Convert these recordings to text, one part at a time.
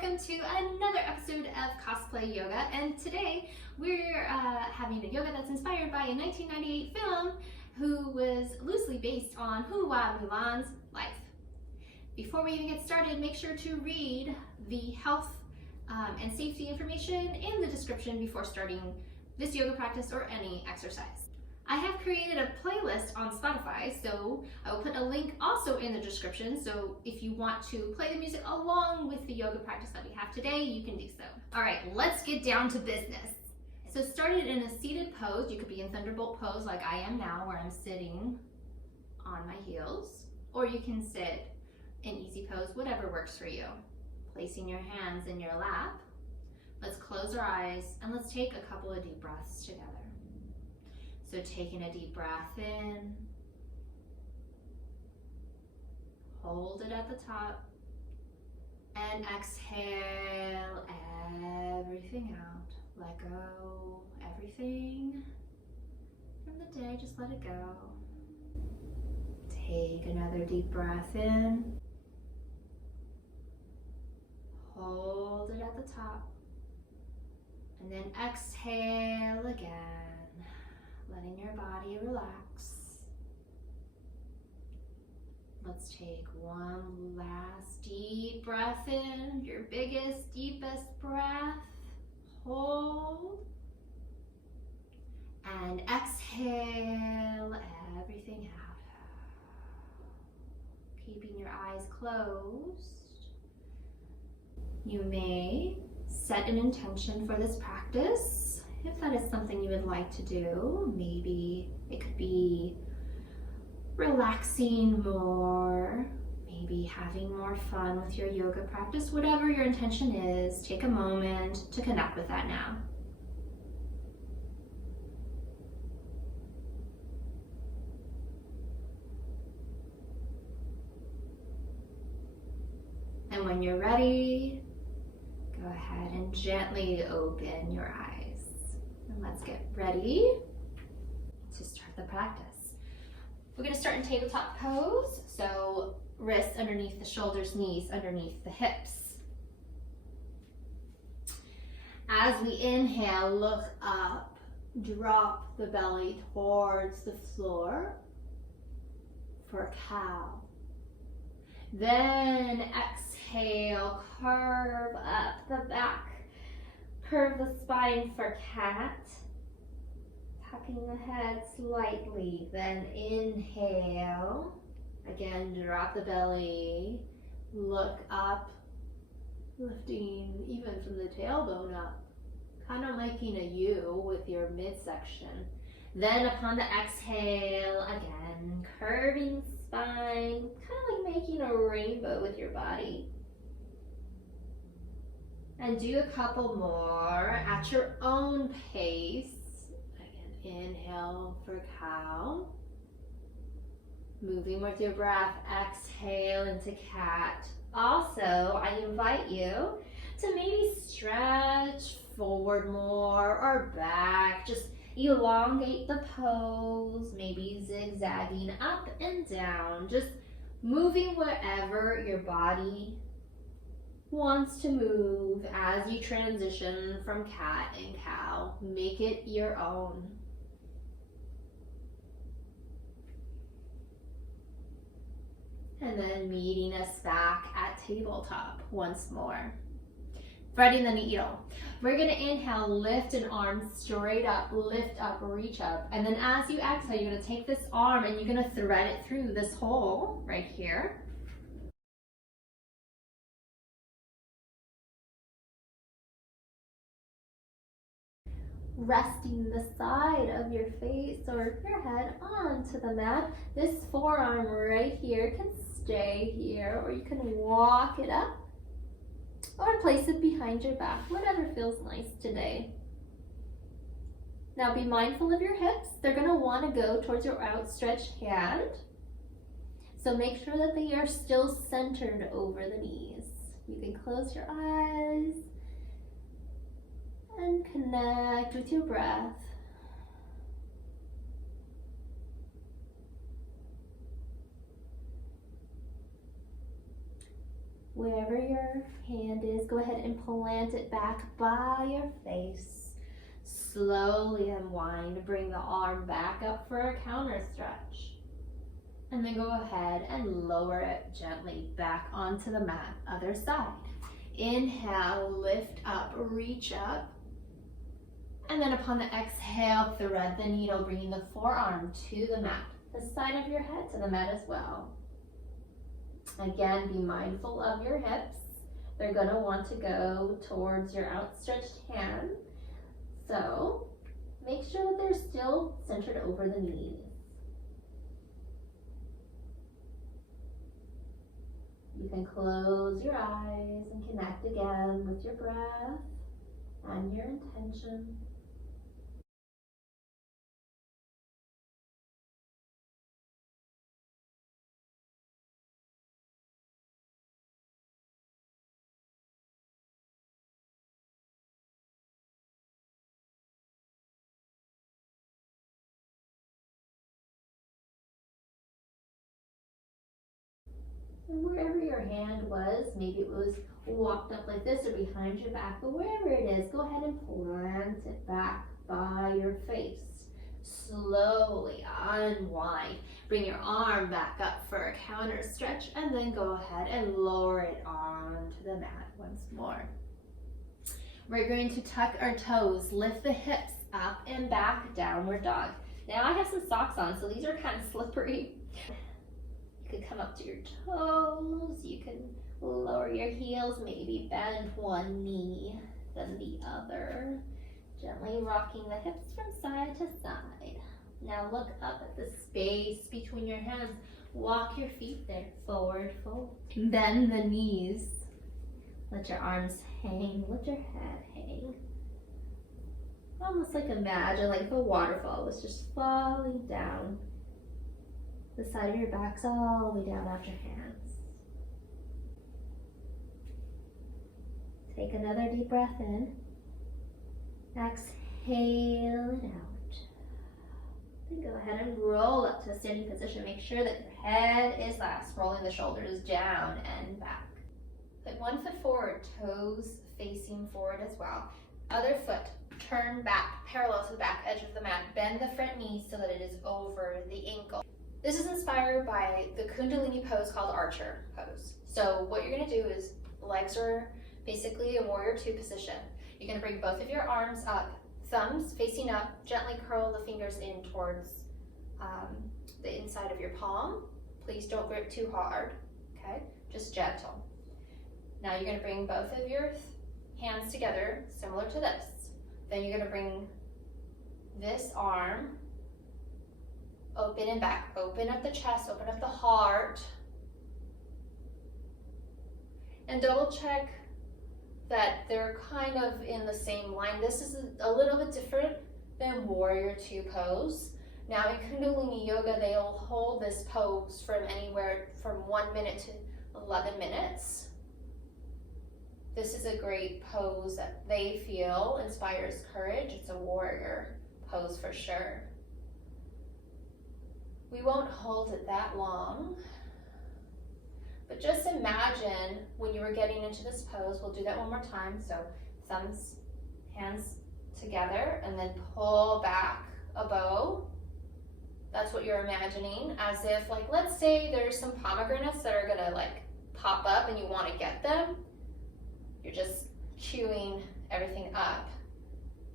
welcome to another episode of Cosplay Yoga, and today we're having a yoga that's inspired by a 1998 film who was loosely based on Hua Mulan's life. Before we even get started, make sure to read the health and safety information in the description before starting this yoga practice or any exercise. I have created a playlist on Spotify, so I will put a link also in the description, so if you want to play the music along with the yoga practice that we have today, you can do so. All right, let's get down to business. So started in a seated pose. You could be in Thunderbolt pose like I am now, where I'm sitting on my heels, or you can sit in easy pose, whatever works for you. Placing your hands in your lap. Let's close our eyes and let's take a couple of deep breaths together. So taking a deep breath in, hold it at the top, and exhale everything out. Let go everything from the day, just let it go. Take another deep breath in, hold it at the top, and then exhale again. Letting your body relax. Let's take one last deep breath in, your biggest, deepest breath. Hold. And exhale everything out. Keeping your eyes closed. You may set an intention for this practice. If that is something you would like to do, maybe it could be relaxing more, maybe having more fun with your yoga practice, whatever your intention is, take a moment to connect with that now. And when you're ready, go ahead and gently open your eyes. And let's get ready to start the practice. We're going to start in tabletop pose. So wrists underneath the shoulders, knees underneath the hips. As we inhale, look up, drop the belly towards the floor for cow. Then exhale, curve up the back. Curve the spine for cat, tucking the head slightly, then inhale, again drop the belly, look up, lifting even from the tailbone up, kind of making a U with your midsection. Then upon the exhale, again, curving spine, kind of like making a rainbow with your body. And do a couple more at your own pace. Again, inhale for cow. Moving with your breath, exhale into cat. Also, I invite you to maybe stretch forward more or back. Just elongate the pose, maybe zigzagging up and down. Just moving wherever your body wants to move as you transition from cat and cow. Make it your own. And then meeting us back at tabletop once more. Threading the needle. We're going to inhale, lift an arm straight up, lift up, reach up. And then as you exhale, you're going to take this arm and you're going to thread it through this hole right here. Resting the side of your face or your head onto the mat. This forearm right here can stay here, or you can walk it up or place it behind your back, whatever feels nice today. Now be mindful of your hips. They're going to want to go towards your outstretched hand. So make sure that they are still centered over the knees. You can close your eyes and connect with your breath. Wherever your hand is, go ahead and plant it back by your face. Slowly unwind, bring the arm back up for a counter stretch. And then go ahead and lower it gently back onto the mat, other side. Inhale, lift up, reach up. And then upon the exhale, thread the needle, bringing the forearm to the mat, the side of your head to the mat as well. Again, be mindful of your hips. They're gonna want to go towards your outstretched hand. So make sure that they're still centered over the knees. You can close your eyes and connect again with your breath and your intention. And wherever your hand was, maybe it was walked up like this or behind your back, but wherever it is, go ahead and plant it back by your face. Slowly unwind. Bring your arm back up for a counter stretch, and then go ahead and lower it onto the mat once more. We're going to tuck our toes, lift the hips up and back, downward dog. Now I have some socks on, so these are kind of slippery. You can come up to your toes, you can lower your heels, maybe bend one knee, then the other. Gently rocking the hips from side to side. Now look up at the space between your hands. Walk your feet there, forward, fold. Bend the knees. Let your arms hang, let your head hang. Almost like imagine like if a waterfall was just falling down. The side of your back's all the way down off your hands. Take another deep breath in. Exhale it out. Then go ahead and roll up to a standing position. Make sure that your head is last, rolling the shoulders down and back. Put one foot forward, toes facing forward as well. Other foot, turn back, parallel to the back edge of the mat. Bend the front knee so that it is over the ankle. This is inspired by the Kundalini pose called Archer pose. So what you're gonna do is legs are basically a warrior two position. You're gonna bring both of your arms up, thumbs facing up, gently curl the fingers in towards the inside of your palm. Please don't grip too hard, okay? Just gentle. Now you're gonna bring both of your hands together, similar to this. Then you're gonna bring this arm open and back. Open up the chest, open up the heart. And double check that they're kind of in the same line. This is a little bit different than Warrior Two pose. Now in Kundalini Yoga, they'll hold this pose from anywhere from 1 minute to 11 minutes. This is a great pose that they feel inspires courage. It's a warrior pose for sure. We won't hold it that long, but just imagine when you were getting into this pose. We'll do that one more time. So thumbs, hands together, and then pull back a bow. That's what you're imagining, as if, like, let's say there's some pomegranates that are gonna like pop up and you wanna get them. You're just queuing everything up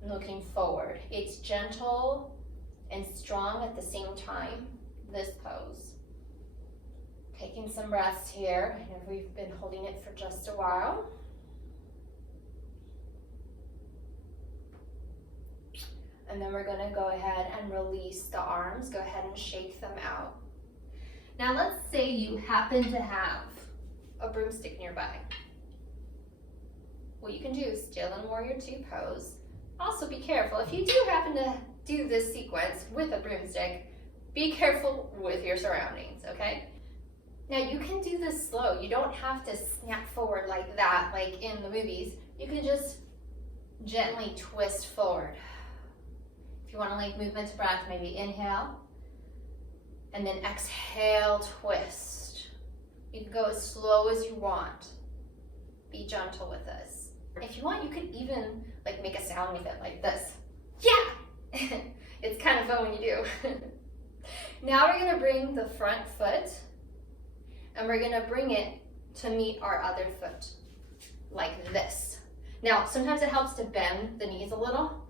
and looking forward. It's gentle and strong at the same time, this pose. Taking some breaths here. I know we've been holding it for just a while. And then we're gonna go ahead and release the arms. Go ahead and shake them out. Now let's say you happen to have a broomstick nearby. What you can do is still in Warrior Two pose. Also be careful, if you do happen to do this sequence with a broomstick, be careful with your surroundings, okay? Now you can do this slow. You don't have to snap forward like that, like in the movies. You can just gently twist forward. If you want to link movement to breath, maybe inhale, and then exhale, twist. You can go as slow as you want. Be gentle with this. If you want, you could even like make a sound with it like this. Yeah! It's kind of fun when you do. Now we're gonna bring the front foot and we're gonna bring it to meet our other foot, like this. Now, sometimes it helps to bend the knees a little.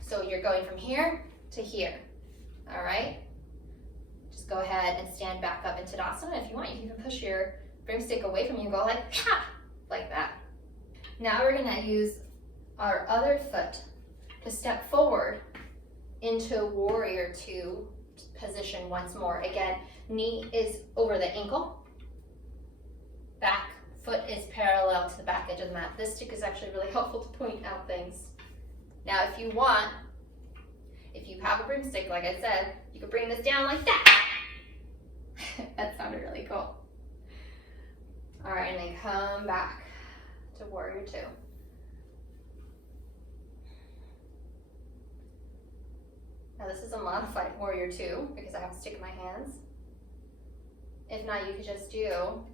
So you're going from here to here, all right? Just go ahead and stand back up in Tadasana. If you want, you can even push your broomstick away from you and go like, ha, like that. Now we're gonna use our other foot to step forward into Warrior Two position once more. Again, knee is over the ankle. Back foot is parallel to the back edge of the mat. This stick is actually really helpful to point out things. Now, if you want, if you have a broomstick, like I said, you could bring this down like that. That sounded really cool. All right, and then come back to Warrior Two. Now this is a modified Warrior Two because I have a stick in my hands. If not, you could just do,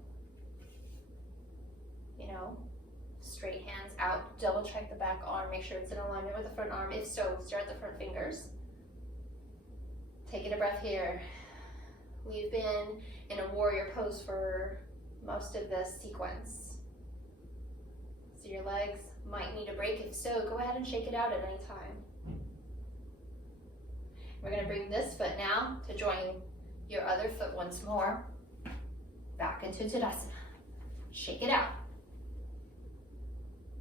you know, straight hands out, double check the back arm, make sure it's in alignment with the front arm. If so, stare at the front fingers. Taking a breath here. We've been in a warrior pose for most of this sequence. So your legs might need a break. If so, go ahead and shake it out at any time. We're gonna bring this foot now to join your other foot once more. Back into Tadasana. Shake it out.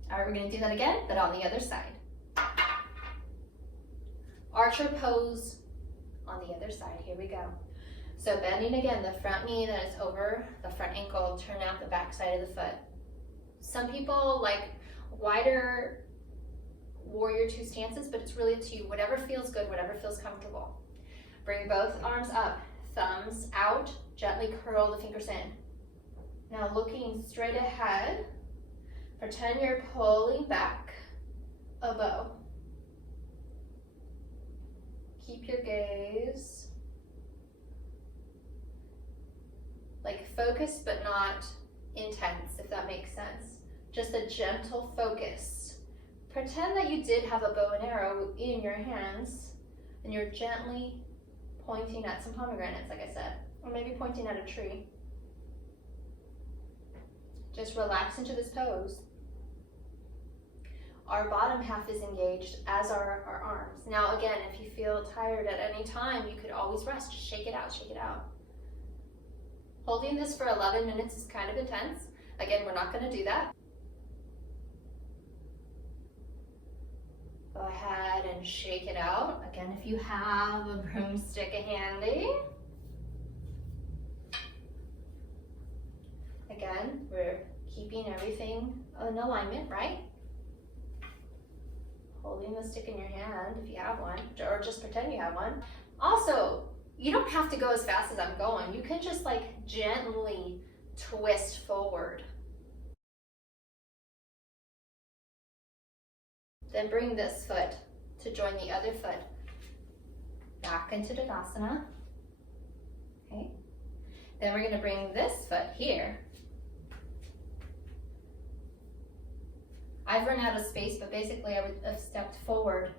All right, we're gonna do that again, but on the other side. Archer pose on the other side, here we go. So bending again, the front knee that is over the front ankle, turn out the back side of the foot. Some people like wider Warrior Two stances, but it's really up to you. Whatever feels good, whatever feels comfortable. Bring both arms up, thumbs out, gently curl the fingers in. Now looking straight ahead, pretend you're pulling back a bow. Keep your gaze like focused but not intense, if that makes sense. Just a gentle focus. Pretend that you did have a bow and arrow in your hands and you're gently pointing at some pomegranates, like I said, or maybe pointing at a tree. Just relax into this pose. Our bottom half is engaged, as are our arms. Now again, if you feel tired at any time, you could always rest. Just shake it out, shake it out. Holding this for 11 minutes is kind of intense. Again, we're not going to do that. Go ahead and shake it out. Again, if you have a broomstick handy. Again, we're keeping everything in alignment, right? Holding the stick in your hand if you have one, or just pretend you have one. Also, you don't have to go as fast as I'm going. You can just like gently twist forward. Then bring this foot to join the other foot back into Tadasana. Okay. Then we're going to bring this foot here. I've run out of space, but basically I would have stepped forward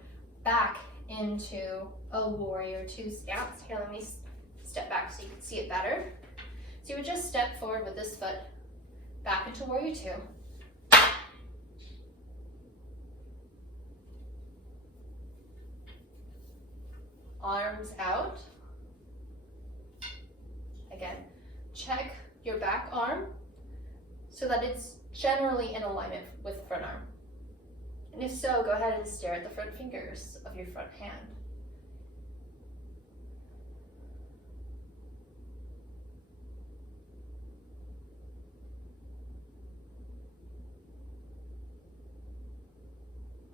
back into a Warrior Two stance. Here, let me step back so you can see it better. So you would just step forward with this foot back into Warrior Two. Arms out. Again, check your back arm so that it's generally in alignment with the front arm. And if so, go ahead and stare at the front fingers of your front hand.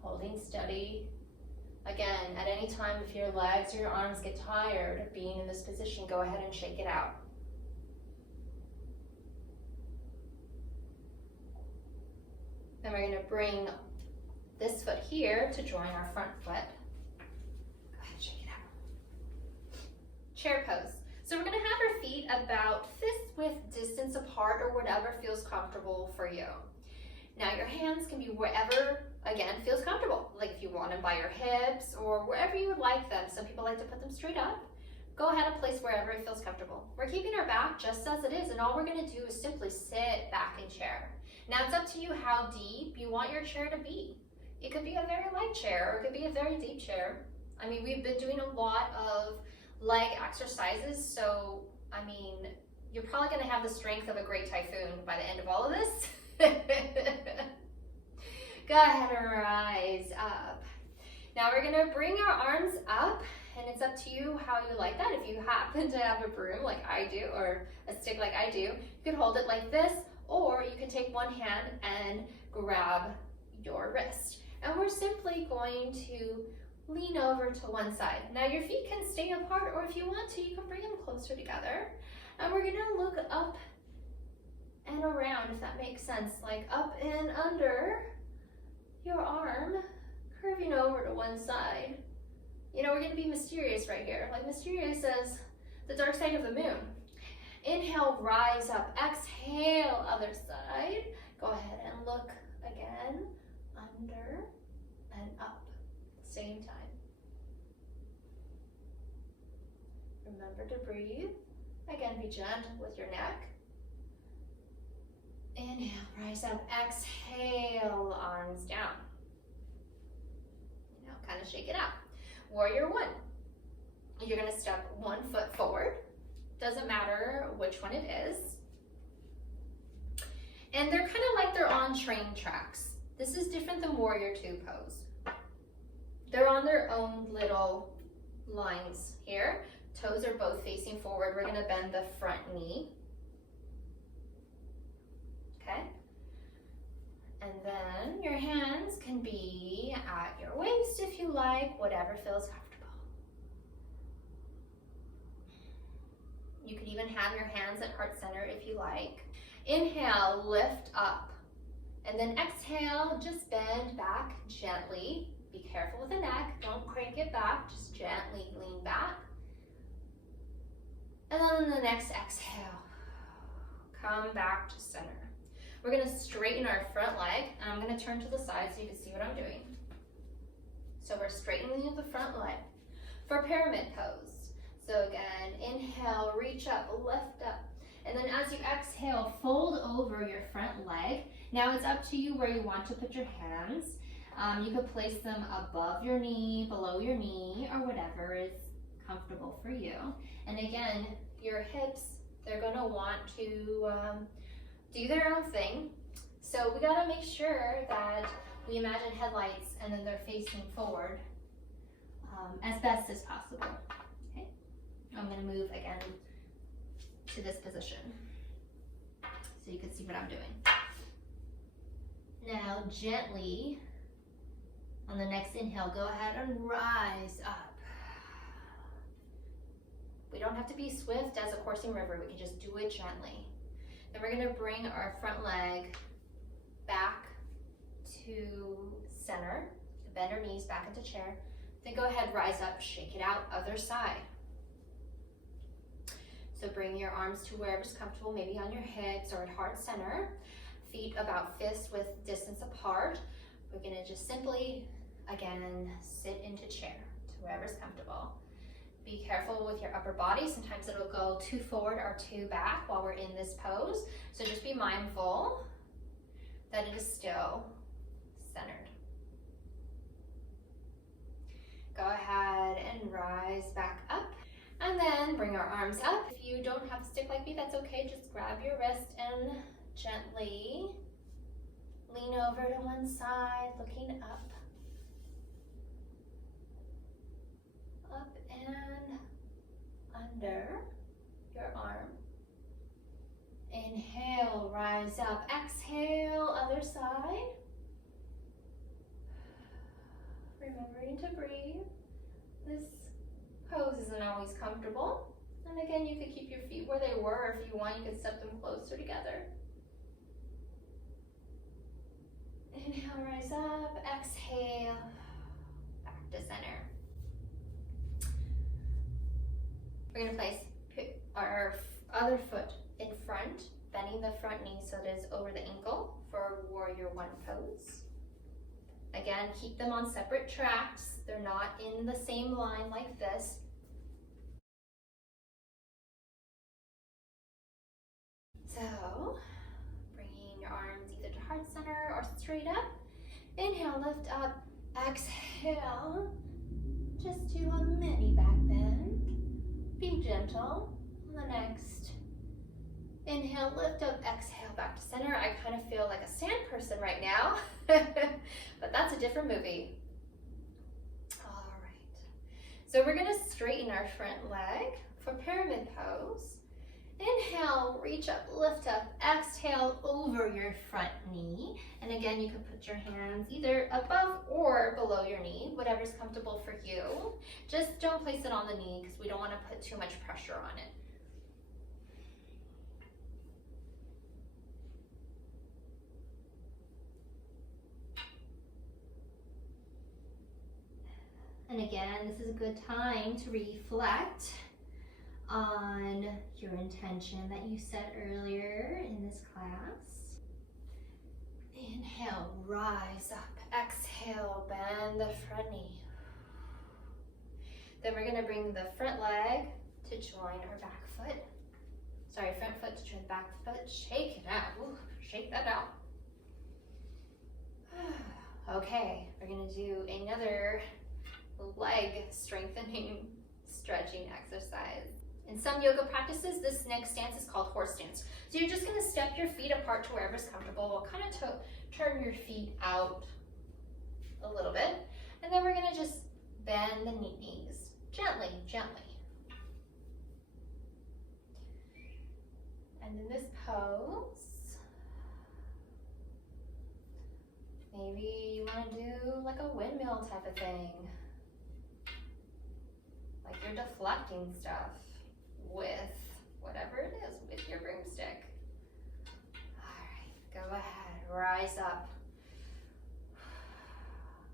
Holding steady. Again, at any time, if your legs or your arms get tired of being in this position, go ahead and shake it out. Then we're going to bring this foot here to join our front foot. Go ahead and shake it out. Chair pose. So we're going to have our feet about fist width distance apart or whatever feels comfortable for you. Now your hands can be wherever, again, feels comfortable. Like if you want them by your hips or wherever you would like them. Some people like to put them straight up. Go ahead and place wherever it feels comfortable. We're keeping our back just as it is, and all we're gonna do is simply sit back in chair. Now it's up to you how deep you want your chair to be. It could be a very light chair, or it could be a very deep chair. I mean, we've been doing a lot of leg exercises, so, I mean, you're probably gonna have the strength of a great typhoon by the end of all of this. Go ahead and rise up. Now we're gonna bring our arms up, and it's up to you how you like that. If you happen to have a broom like I do, or a stick like I do, you could hold it like this, or you can take one hand and grab your wrist. And we're simply going to lean over to one side. Now your feet can stay apart, or if you want to, you can bring them closer together. And we're gonna look up and around, if that makes sense, like up and under your arm, curving over to one side. You know, we're gonna be mysterious right here, like mysterious as the dark side of the moon. Inhale, rise up. Exhale, other side. Go ahead and look again, under and up, same time. Remember to breathe. Again, be gentle with your neck. Inhale, rise up. Exhale, arms down. Now kind of shake it out. Warrior one. You're gonna step one foot forward. Doesn't matter which one it is. And they're kind of like they're on train tracks. This is different than warrior two pose. They're on their own little lines here. Toes are both facing forward. We're gonna bend the front knee. Okay? And then your hands can be at your waist if you like, whatever feels comfortable. You could even have your hands at heart center if you like. Inhale, lift up. And then exhale, just bend back gently. Be careful with the neck, don't crank it back, just gently lean back. And then the next exhale, come back to center. We're gonna straighten our front leg, and I'm gonna turn to the side so you can see what I'm doing. So we're straightening the front leg for pyramid pose. So again, inhale, reach up, lift up. And then as you exhale, fold over your front leg. Now it's up to you where you want to put your hands. You could place them above your knee, below your knee, or whatever is comfortable for you. And again, your hips, they're gonna want to do their own thing. So we gotta make sure that we imagine headlights and then they're facing forward as best as possible. Okay, I'm gonna move again to this position so you can see what I'm doing. Now gently, on the next inhale, go ahead and rise up. We don't have to be swift as a coursing river, we can just do it gently. Then we're gonna bring our front leg back to center, bend our knees back into chair. Then go ahead, rise up, shake it out, other side. So bring your arms to wherever's comfortable, maybe on your hips or at heart center. Feet about fists width distance apart. We're gonna just simply, again, sit into chair to wherever's comfortable. Be careful with your upper body. Sometimes it'll go too forward or too back while we're in this pose. So just be mindful that it is still centered. Go ahead and rise back up. And then bring our arms up. If you don't have a stick like me, that's okay. Just grab your wrist and gently lean over to one side, looking up. Up and under your arm. Inhale, rise up. Exhale, other side. Remembering to breathe. This pose isn't always comfortable. And again, you could keep your feet where they were. If you want, you could step them closer together. Inhale, rise up. Exhale, back to center. We're gonna place our other foot in front bending the front knee so it is over the ankle for warrior one pose. Again, keep them on separate tracks. They're not in the same line like this. So, bringing your arms either to heart center or straight up. Inhale, lift up. Exhale. Just do a mini back bend. Be gentle. On the next inhale, lift up. Exhale, back to center. I kind of feel like a sand person right now, but that's a different movie. All right. So we're gonna straighten our front leg for pyramid pose. Inhale, reach up, lift up. Exhale, over your front knee. And again, you can put your hands either above or below your knee, whatever's comfortable for you. Just don't place it on the knee because we don't want to put too much pressure on it. And again, this is a good time to reflect on your intention that you set earlier in this class. Inhale, rise up. Exhale, bend the front knee. Then we're gonna bring the front leg to join our back foot. Sorry, front foot to join back foot. Shake it out. Ooh, shake that out. Okay, we're gonna do another leg strengthening stretching exercise. In some yoga practices, this next stance is called horse stance. So you're just gonna step your feet apart to wherever's comfortable, kind of turn your feet out a little bit. And then we're gonna just bend the knees, gently, gently. And in this pose, maybe you wanna do like a windmill type of thing. Like you're deflecting stuff with whatever it is, with your broomstick. All right, go ahead, rise up.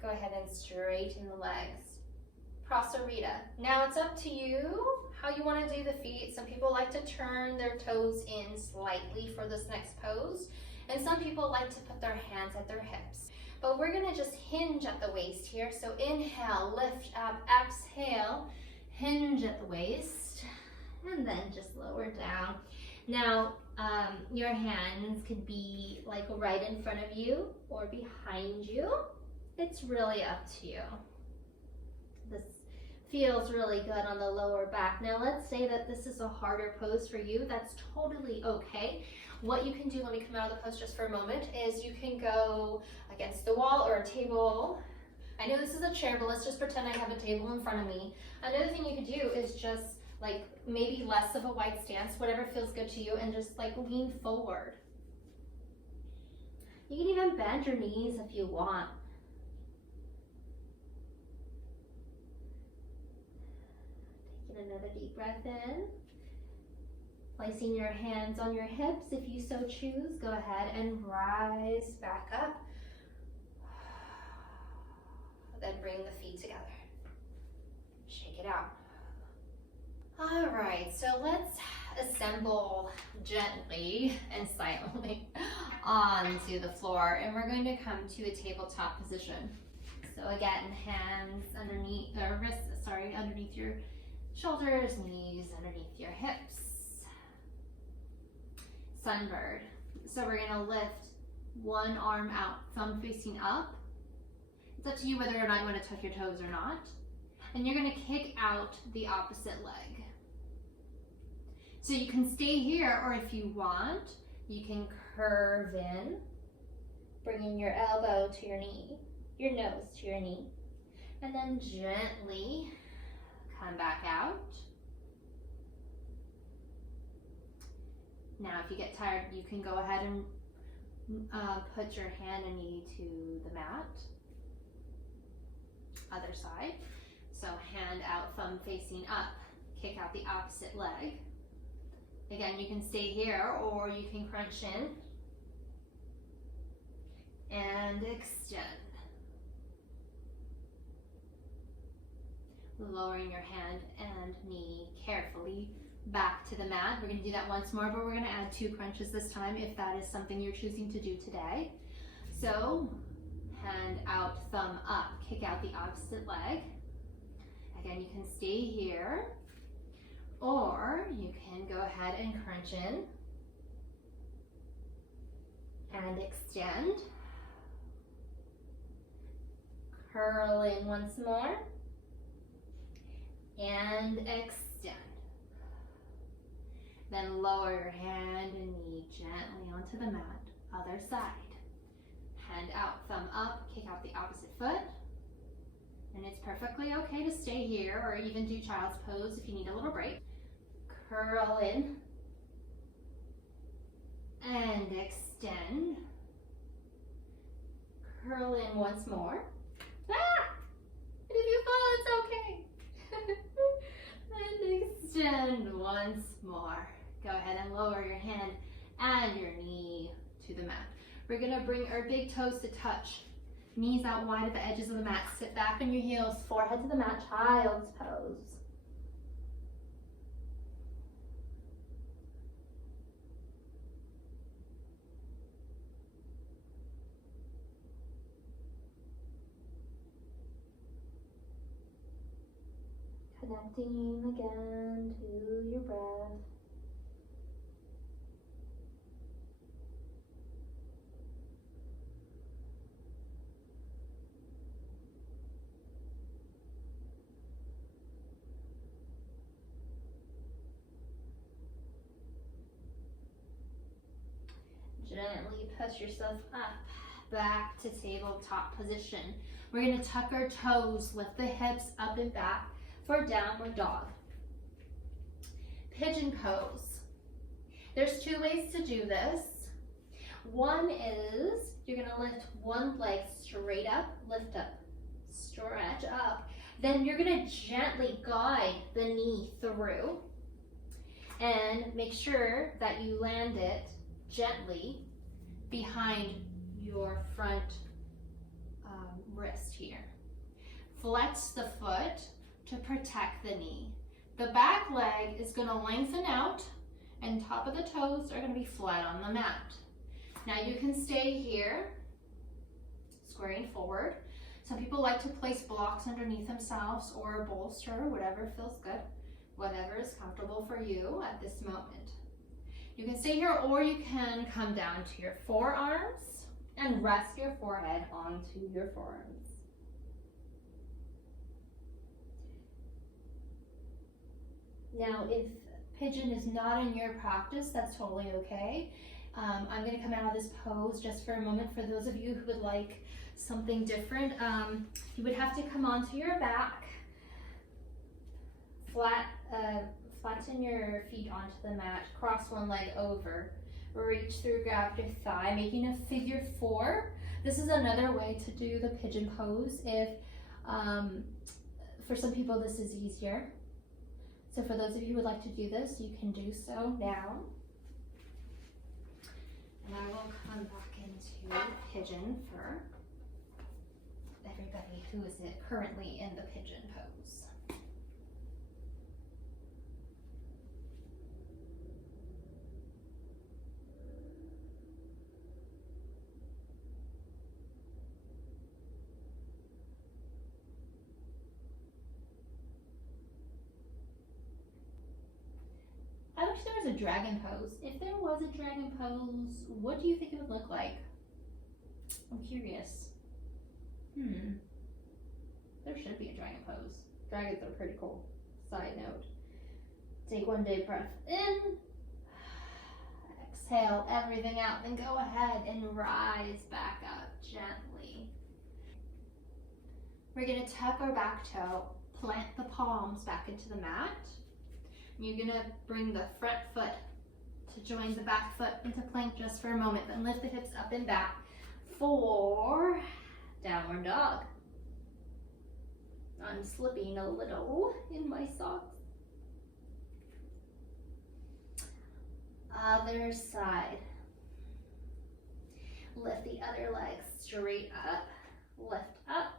Go ahead and straighten the legs. Prasarita. Now it's up to you how you want to do the feet. Some people like to turn their toes in slightly for this next pose, and some people like to put their hands at their hips. But we're gonna just hinge at the waist here. So inhale, lift up, exhale, hinge at the waist, and then just lower down. Now, your hands could be like right in front of you or behind you. It's really up to you. This feels really good on the lower back. Now let's say that this is a harder pose for you. That's totally okay. What you can do, let me come out of the pose just for a moment, is you can go against the wall or a table. I know this is a chair, but let's just pretend I have a table in front of me. Another thing you could do is just like maybe less of a wide stance, whatever feels good to you, and just like lean forward. You can even bend your knees if you want. Taking another deep breath in. Placing your hands on your hips if you so choose. Go ahead and rise back up. Then bring the feet together. Shake it out. All right, so let's assemble gently and silently onto the floor, and we're going to come to a tabletop position. So again, hands underneath, or wrists, sorry, underneath your shoulders, knees underneath your hips. Sunbird. So we're gonna lift one arm out, thumb facing up. It's up to you whether or not you want to tuck your toes or not. And you're gonna kick out the opposite leg. So you can stay here, or if you want, you can curve in, bringing your elbow to your knee, your nose to your knee, and then gently come back out. Now, if you get tired, you can go ahead and put your hand and knee to the mat. Other side. So hand out, thumb facing up. Kick out the opposite leg. Again, you can stay here or you can crunch in and extend. Lowering your hand and knee carefully back to the mat. We're going to do that once more, but we're going to add 2 crunches this time if that is something you're choosing to do today. So hand out, thumb up, kick out the opposite leg. Again, you can stay here, or you can go ahead and crunch in and extend. Curl in once more and extend. Then lower your hand and knee gently onto the mat. Other side. Hand out, thumb up, kick out the opposite foot. And it's perfectly okay to stay here or even do child's pose if you need a little break. Curl in and extend. Curl in once more. Ah! And if you fall, it's okay. And extend once more. Go ahead and lower your hand and your knee to the mat. We're gonna bring our big toes to touch. Knees out wide at the edges of the mat. Sit back on your heels, forehead to the mat, child's pose. Connecting again to your breath. Gently push yourself up, back to tabletop position. We're going to tuck our toes, lift the hips up and back for downward dog. Pigeon pose. There's 2 ways to do this. One is you're going to lift one leg straight up, lift up, stretch up. Then you're going to gently guide the knee through and make sure that you land it gently behind your front wrist here. Flex the foot to protect the knee. The back leg is going to lengthen out and top of the toes are going to be flat on the mat. Now you can stay here, squaring forward. Some people like to place blocks underneath themselves or a bolster, whatever feels good, whatever is comfortable for you at this moment. You can stay here or you can come down to your forearms and rest your forehead onto your forearms. Now, if pigeon is not in your practice, that's totally okay. I'm going to come out of this pose just for a moment. For those of you who would like something different, you would have to come onto your back, flatten your feet onto the mat, cross one leg over, reach through, grab your thigh, making a figure 4. This is another way to do the pigeon pose if, for some people this is easier. So for those of you who would like to do this, you can do so now. And I will come back into pigeon for everybody who is currently in the pigeon pose. I wish there was a dragon pose. If there was a dragon pose, what do you think it would look like? I'm curious. There should be a dragon pose. Dragons are pretty cool. Side note. Take one deep breath in. Exhale everything out. Then go ahead and rise back up gently. We're going to tuck our back toe, plant the palms back into the mat. You're going to bring the front foot to join the back foot into plank just for a moment. Then lift the hips up and back for downward dog. I'm slipping a little in my socks. Other side. Lift the other leg straight up. Lift up.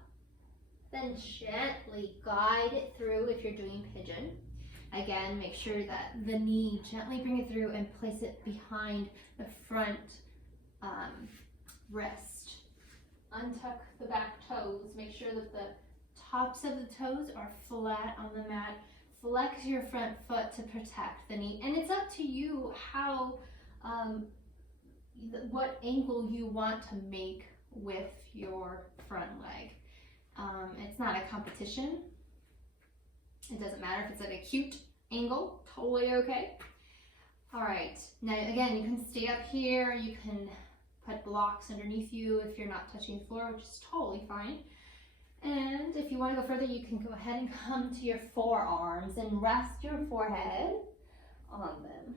Then gently guide it through if you're doing pigeon. Again, make sure that the knee, gently bring it through and place it behind the front wrist. Untuck the back toes. Make sure that the tops of the toes are flat on the mat. Flex your front foot to protect the knee. And it's up to you how, what angle you want to make with your front leg. It's not a competition. It doesn't matter if it's like a cute angle, totally okay. All right, now again, you can stay up here, you can put blocks underneath you if you're not touching the floor, which is totally fine. And if you want to go further, you can go ahead and come to your forearms and rest your forehead on them.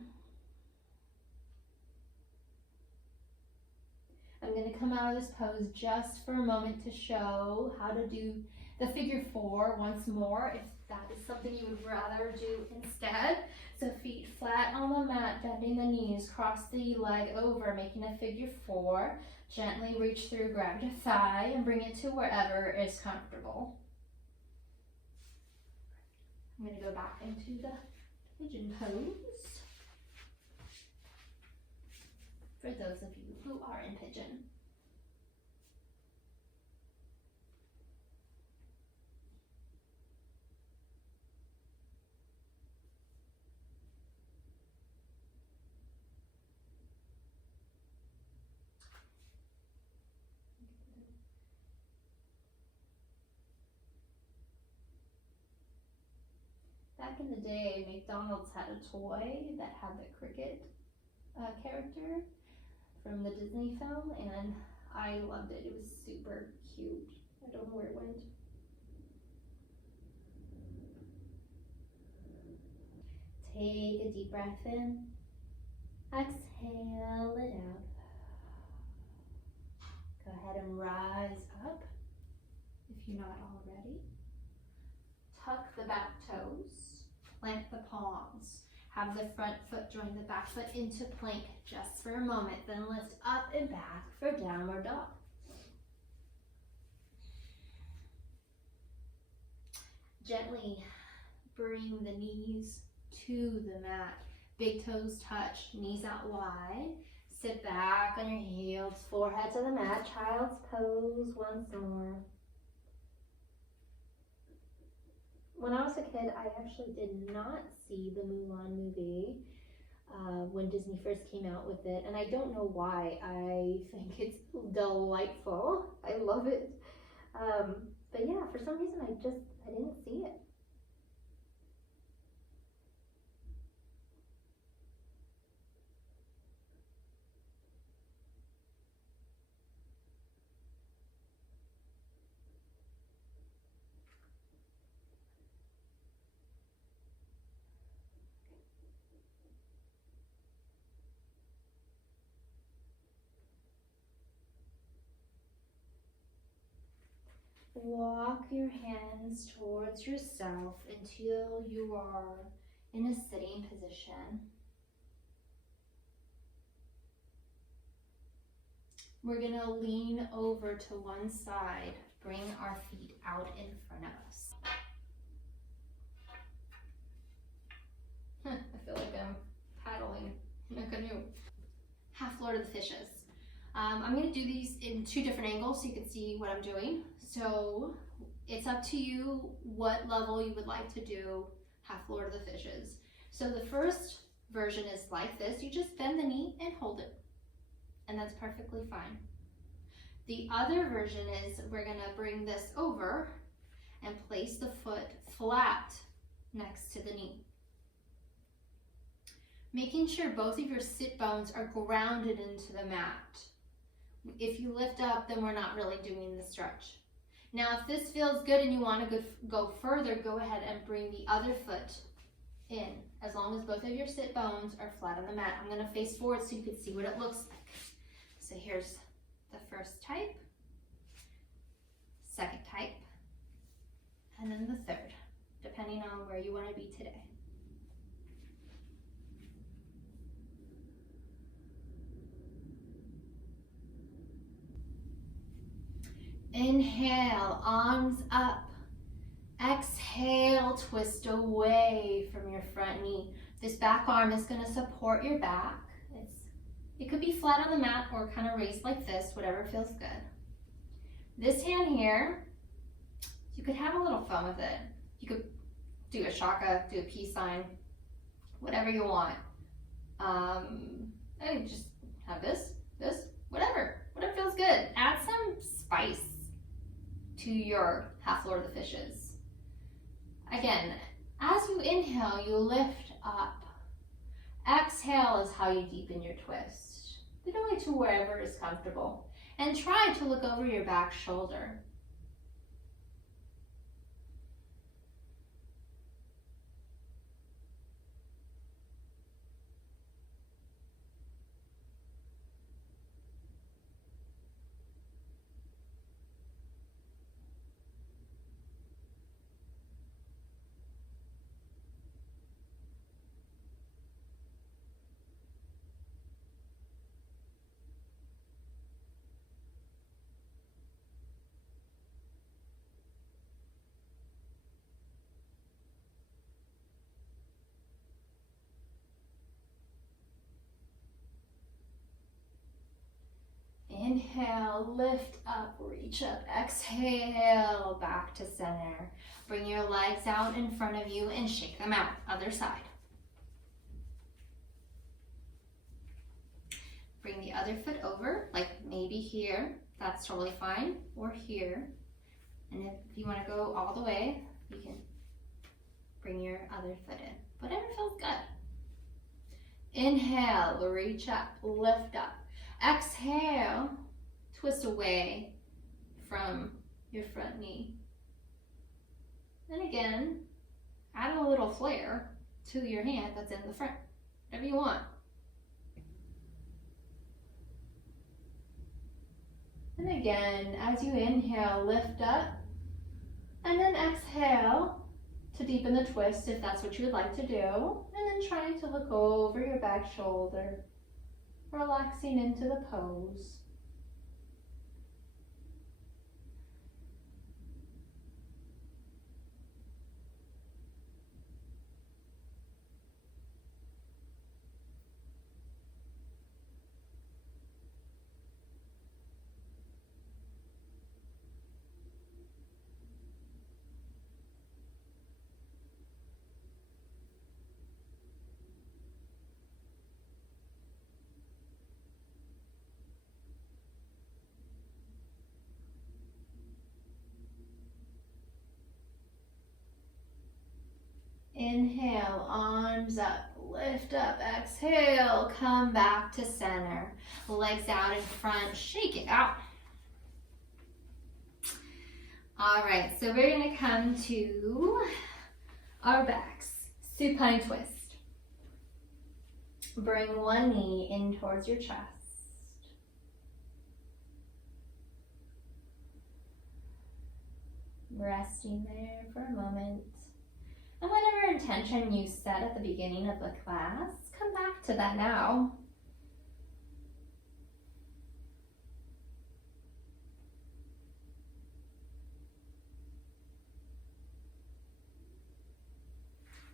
I'm going to come out of this pose just for a moment to show how to do the figure 4 once more, if that is something you would rather do instead. So feet flat on the mat, bending the knees, cross the leg over, making a figure 4. Gently reach through, grab your thigh, and bring it to wherever is comfortable. I'm going to go back into the pigeon pose for those of you who are in pigeon. Back in the day, McDonald's had a toy that had the cricket character from the Disney film, and I loved it. It was super cute. I don't know where it went. Take a deep breath in. Exhale it out. Go ahead and rise up if you're not already. Tuck the back toes, plant the palms. Have the front foot join the back foot into plank just for a moment, then lift up and back for downward dog. Gently bring the knees to the mat. Big toes touch, knees out wide. Sit back on your heels, forehead to the mat. Child's pose once more. When I was a kid, I actually did not see the Mulan movie when Disney first came out with it, and I don't know why. I think it's delightful. I love it. But yeah, for some reason I didn't see it. Walk your hands towards yourself until you are in a sitting position. We're going to lean over to one side, bring our feet out in front of us. I feel like I'm paddling in a canoe. Half floor to the fishes. I'm going to do these in 2 different angles so you can see what I'm doing. So it's up to you what level you would like to do half floor to the fishes. So the first version is like this. You just bend the knee and hold it. And that's perfectly fine. The other version is we're going to bring this over and place the foot flat next to the knee. Making sure both of your sit bones are grounded into the mat. If you lift up, then we're not really doing the stretch. Now, if this feels good and you want to go further, go ahead and bring the other foot in, as long as both of your sit bones are flat on the mat. I'm going to face forward so you can see what it looks like. So here's the first type, second type, and then the third, depending on where you want to be today. Inhale, arms up. Exhale, twist away from your front knee. This back arm is going to support your back. It could be flat on the mat or kind of raised like this, whatever feels good. This hand here, you could have a little fun with it. You could do a shaka, do a peace sign, whatever you want. And just have this, whatever feels good. Add some spice to your half Lord of the Fishes. Again, as you inhale, you lift up. Exhale is how you deepen your twist. Get away to wherever is comfortable. And try to look over your back shoulder. Inhale, lift up, reach up. Exhale, back to center. Bring your legs out in front of you and shake them out. Other side. Bring the other foot over, like maybe here. That's totally fine. Or here. And if you want to go all the way, you can bring your other foot in. Whatever feels good. Inhale, reach up, lift up. Exhale, twist away from your front knee. And again, add a little flare to your hand that's in the front, whatever you want. And again, as you inhale, lift up, and then exhale to deepen the twist if that's what you would like to do. And then trying to look over your back shoulder. Relaxing into the pose. Inhale, arms up, lift up, exhale, come back to center. Legs out in front, shake it out. All right, so we're gonna come to our backs. Supine twist. Bring one knee in towards your chest. Resting there for a moment. And whatever intention you set at the beginning of the class, come back to that now.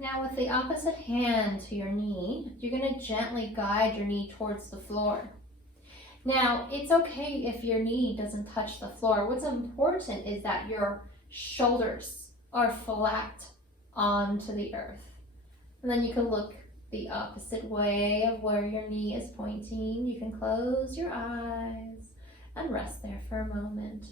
Now with the opposite hand to your knee, you're going to gently guide your knee towards the floor. Now, it's okay if your knee doesn't touch the floor. What's important is that your shoulders are flat onto the earth. And then you can look the opposite way of where your knee is pointing. You can close your eyes and rest there for a moment.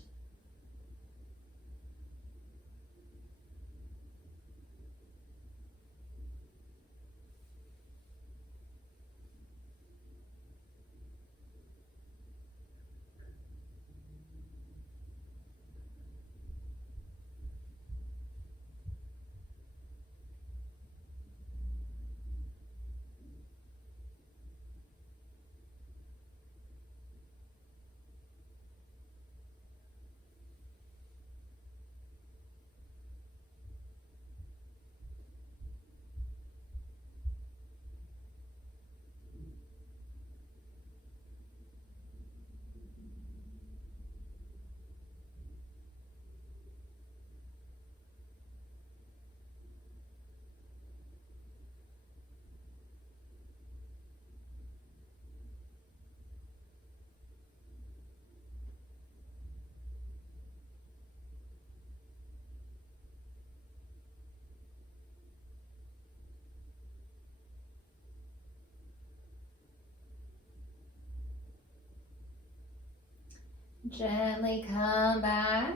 Gently come back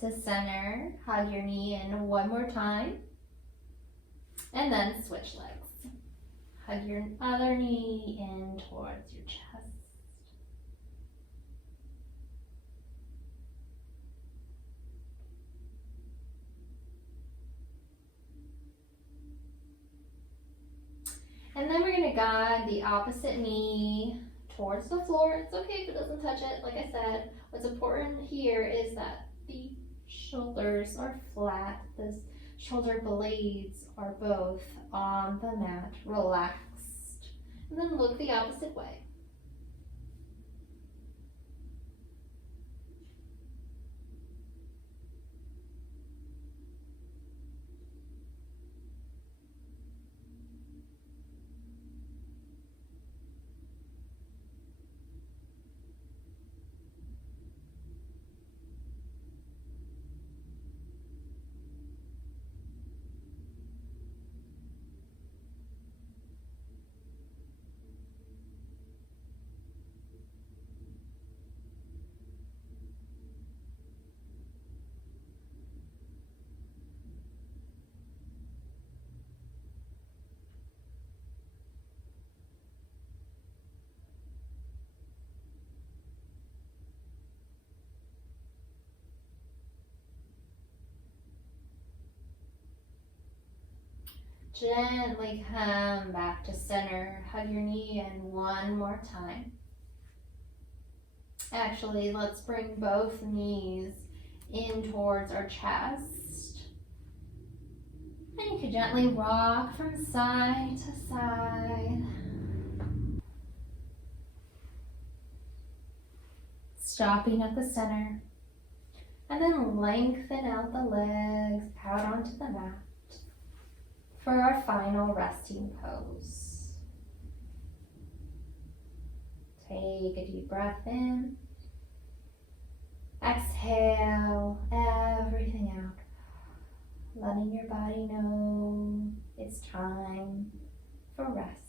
to center. Hug your knee in one more time. And then switch legs. Hug your other knee in towards your chest. And then we're going to guide the opposite knee towards the floor. It's okay if it doesn't touch it. Like I said, what's important here is that the shoulders are flat. The shoulder blades are both on the mat, relaxed. And then look the opposite way. Gently come back to center. Hug your knee in one more time. Actually, let's bring both knees in towards our chest. And you can gently rock from side to side. Stopping at the center. And then lengthen out the legs out onto the mat for our final resting pose. Take a deep breath in. Exhale everything out. Letting your body know it's time for rest.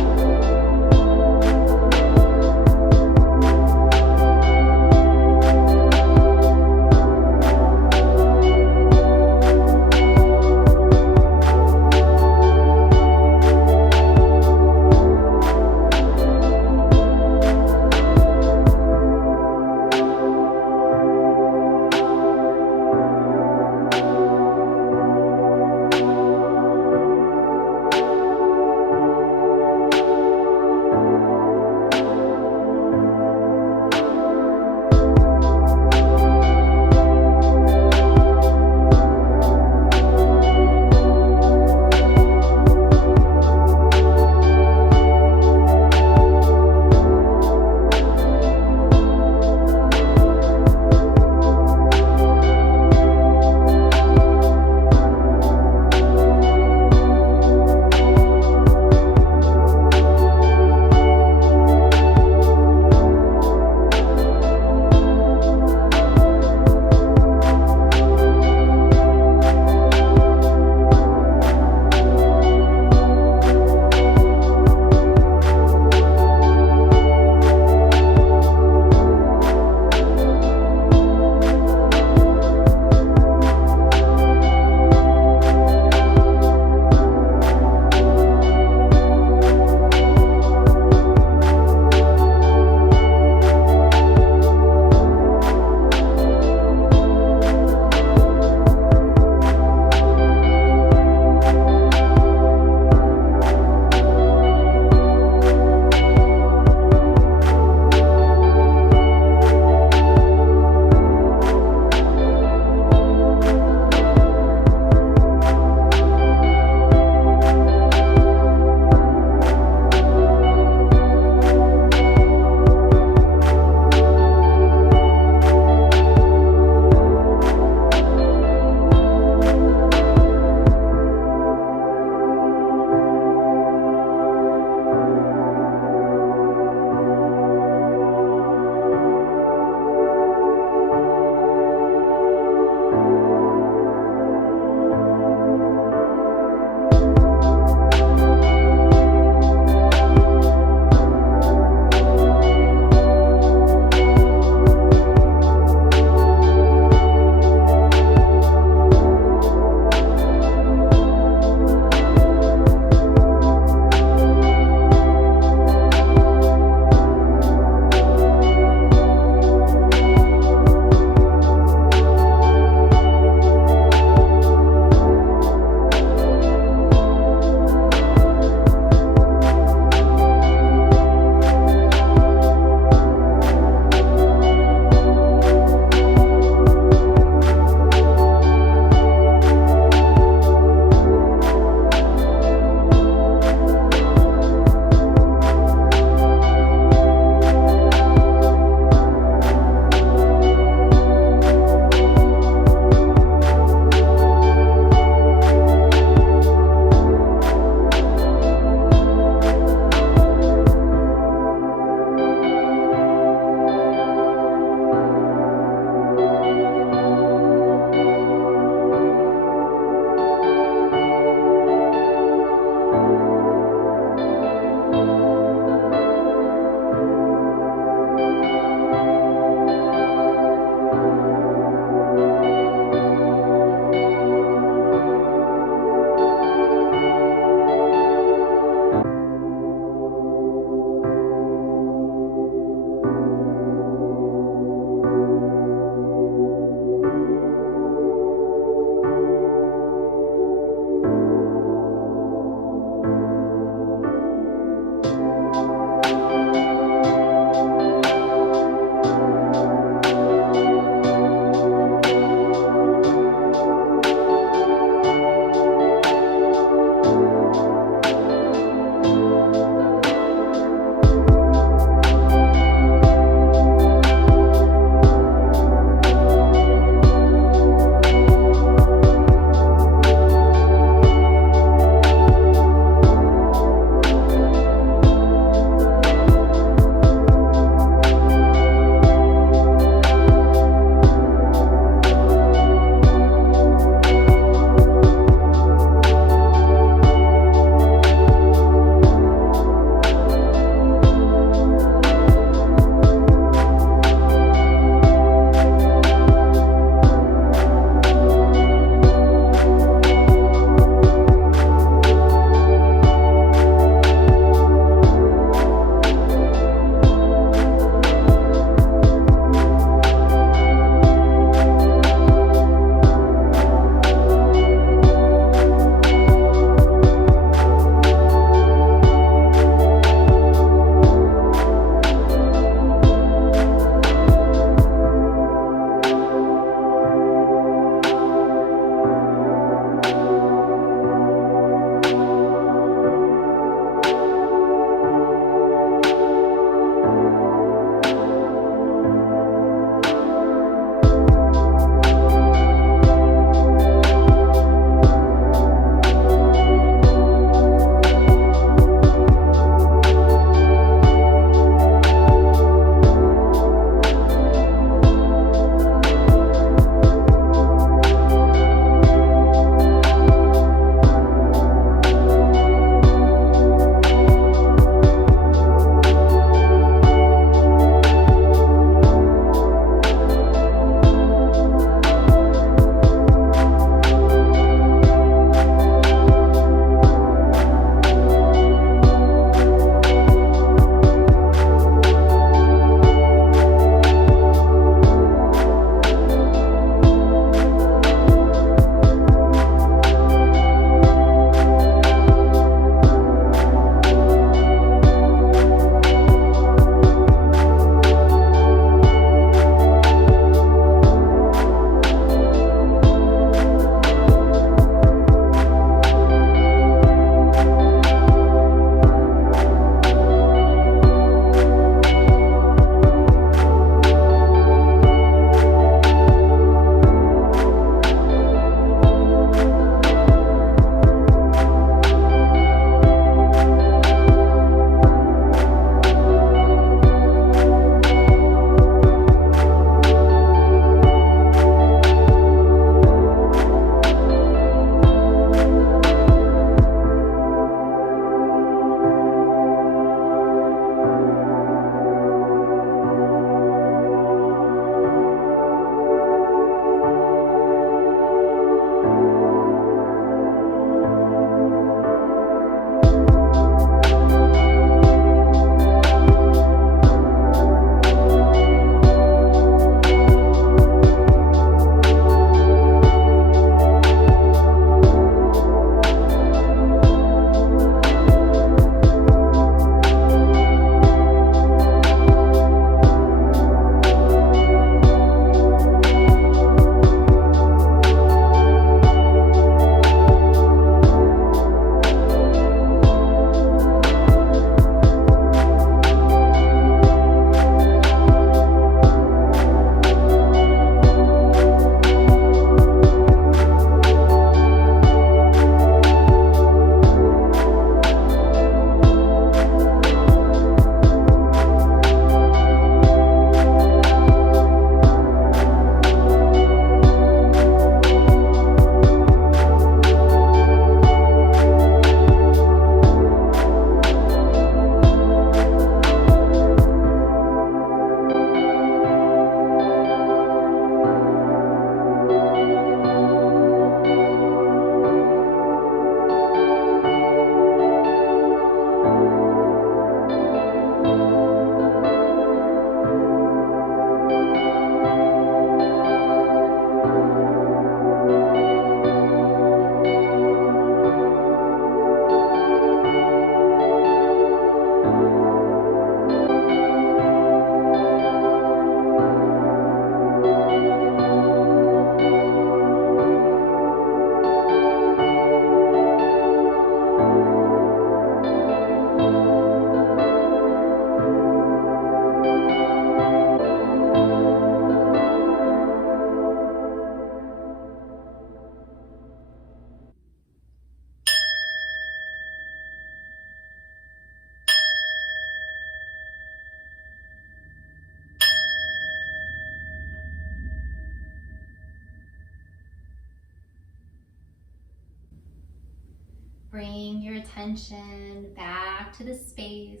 Bring your attention back to the space.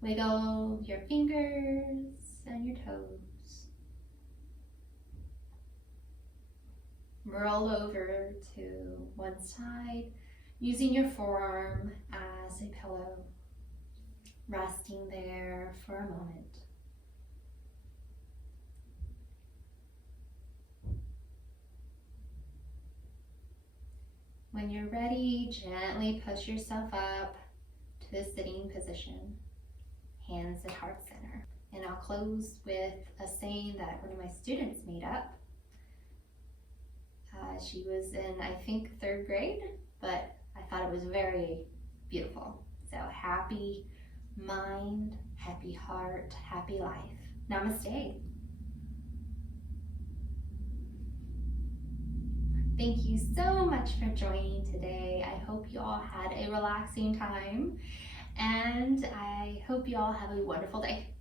Wiggle your fingers and your toes. Roll over to one side, using your forearm as a pillow, resting there for a moment. When you're ready, gently push yourself up to the sitting position, hands at heart center. And I'll close with a saying that one of my students made up. She was in, I think, 3rd grade, but I thought it was very beautiful. So happy mind, happy heart, happy life. Namaste. Thank you so much for joining today. I hope you all had a relaxing time, and I hope you all have a wonderful day.